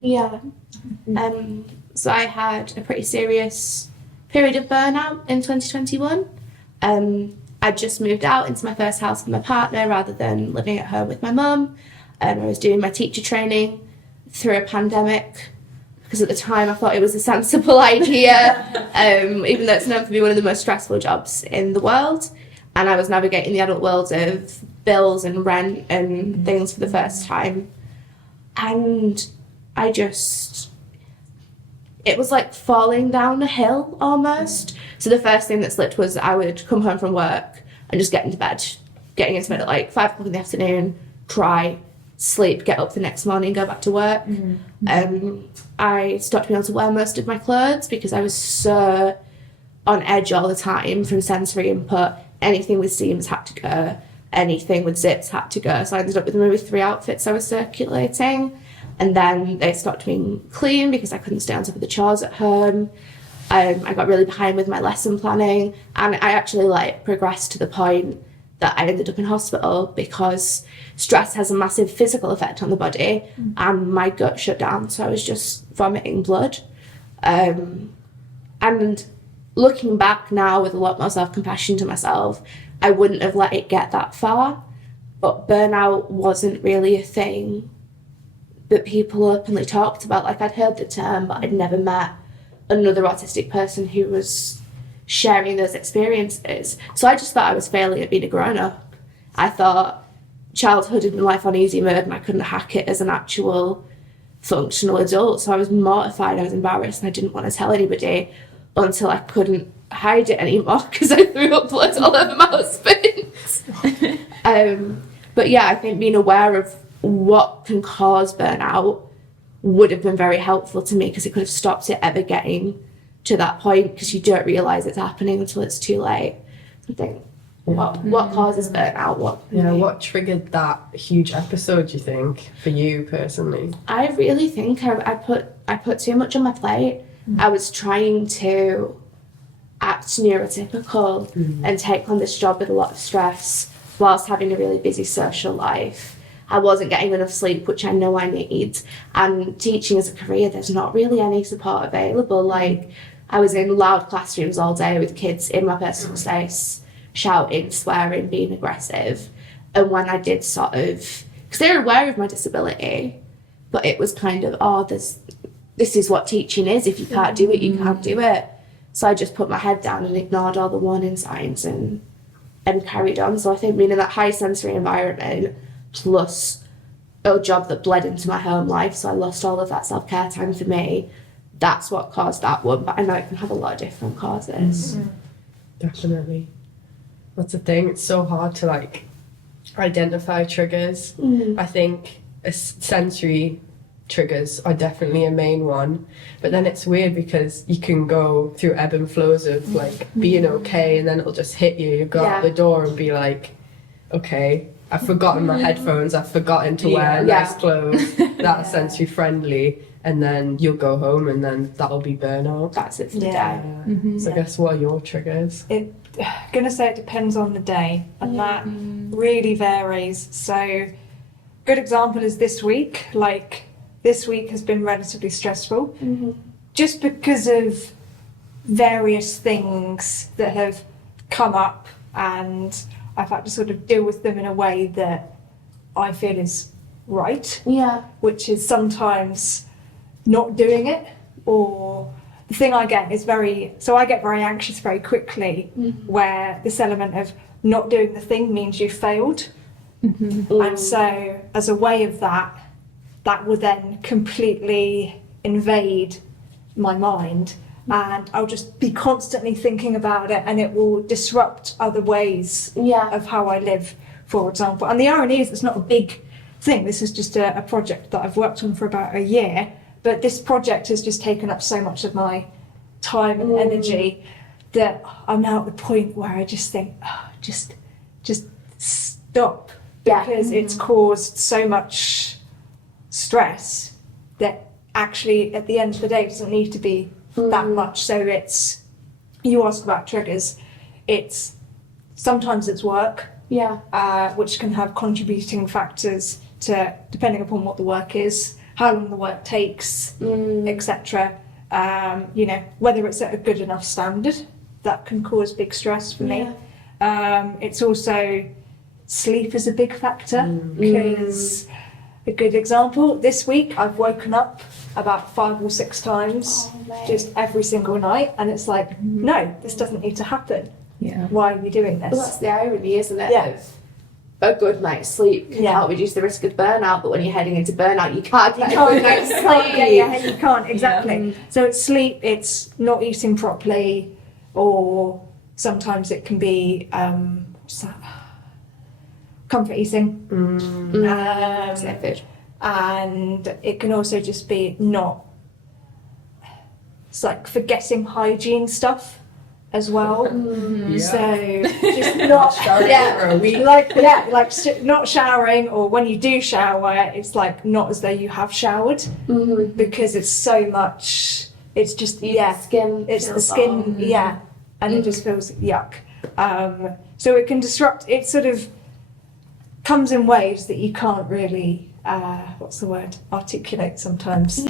Yeah. So I had a pretty serious period of burnout in 2021. I just moved out into my first house with my partner rather than living at home with my mum. I was doing my teacher training through a pandemic because at the time I thought it was a sensible idea, even though it's known to be one of the most stressful jobs in the world. And I was navigating the adult world of bills and rent and things for the first time. And it was like falling down a hill almost. So the first thing that slipped was I would come home from work and just get into bed. Getting into bed at like 5 o'clock in the afternoon, cry, sleep, get up the next morning, go back to work. I stopped being able to wear most of my clothes because I was so on edge all the time from sensory input. Anything with seams had to go. Anything with zips had to go. So I ended up with maybe 3 outfits I was circulating. And then they stopped being clean because I couldn't stay on top of the chores at home. I got really behind with my lesson planning. And I actually progressed to the point that I ended up in hospital because stress has a massive physical effect on the body and my gut shut down. So I was just vomiting blood. And looking back now with a lot more self-compassion to myself, I wouldn't have let it get that far. But burnout wasn't really a thing that people openly talked about. Like, I'd heard the term, but I'd never met another autistic person who was sharing those experiences. So I just thought I was failing at being a grown-up. I thought childhood and life on easy mode and I couldn't hack it as an actual functional adult. So I was mortified, I was embarrassed, and I didn't want to tell anybody until I couldn't hide it anymore because I threw up blood all over my husband. But yeah, I think being aware of what can cause burnout would have been very helpful to me because it could have stopped it ever getting to that point, because you don't realise it's happening until it's too late. I think what causes burnout? What triggered that huge episode, do you think, for you personally? I really think I put too much on my plate. I was trying to act neurotypical and take on this job with a lot of stress whilst having a really busy social life. I wasn't getting enough sleep, which I know I need. And teaching as a career, there's not really any support available. Like, I was in loud classrooms all day with kids in my personal space, shouting, swearing, being aggressive. And when I did sort of, because they were aware of my disability, but it was kind of, this is what teaching is. If you can't do it, you can't do it. So I just put my head down and ignored all the warning signs and carried on. So I think being in that high sensory environment, plus a job that bled into my home life, so I lost all of that self-care time for me, that's what caused that one. But I know it can have a lot of different causes. Definitely. That's the thing, it's so hard to identify triggers. I think sensory triggers are definitely a main one, but then it's weird because you can go through ebb and flows of being okay, and then it'll just hit you go out the door and be like, okay, I've forgotten my headphones, I've forgotten to wear nice clothes that are sensory friendly, and then you'll go home and then that'll be burnout. That's it for the day. So I guess what are your triggers? Gonna say it depends on the day, and that really varies. So good example is this week. This week has been relatively stressful just because of various things that have come up, and I've had to sort of deal with them in a way that I feel is right. Yeah. Which is sometimes not doing it, or the thing I get is I get very anxious very quickly, where this element of not doing the thing means you failed. And so as a way of that will then completely invade my mind, and I'll just be constantly thinking about it, and it will disrupt other ways of how I live, for example. And the irony is it's not a big thing. This is just a project that I've worked on for about a year, but this project has just taken up so much of my time and energy that I'm now at the point where I just think, just stop, because it's caused so much stress that actually at the end of the day it doesn't need to be that much. So you ask about triggers, sometimes it's work, which can have contributing factors to, depending upon what the work is. how long the work takes, etc. You know, whether it's at a good enough standard, that can cause big stress for me. It's also sleep is a big factor, because a good example, this week I've woken up about 5 or 6 times just every single night, and it's like, no, this doesn't need to happen. Yeah. Why are we doing this? Well, that's the irony, isn't it? Yeah. Of a good night's sleep can help reduce the risk of burnout, but when you're heading into burnout, you can't get a good night's sleep. You can't, exactly. So it's sleep, it's not eating properly, or sometimes it can be, what's that? Comfort eating. Food. And it can also just be not, it's like forgetting hygiene stuff as well. So just not not showering, or when you do shower, it's like not as though you have showered, because it's so much, it's just Skin. it's the skin, and it just feels yuck. So it can disrupt, it sort of comes in ways that you can't really articulate sometimes.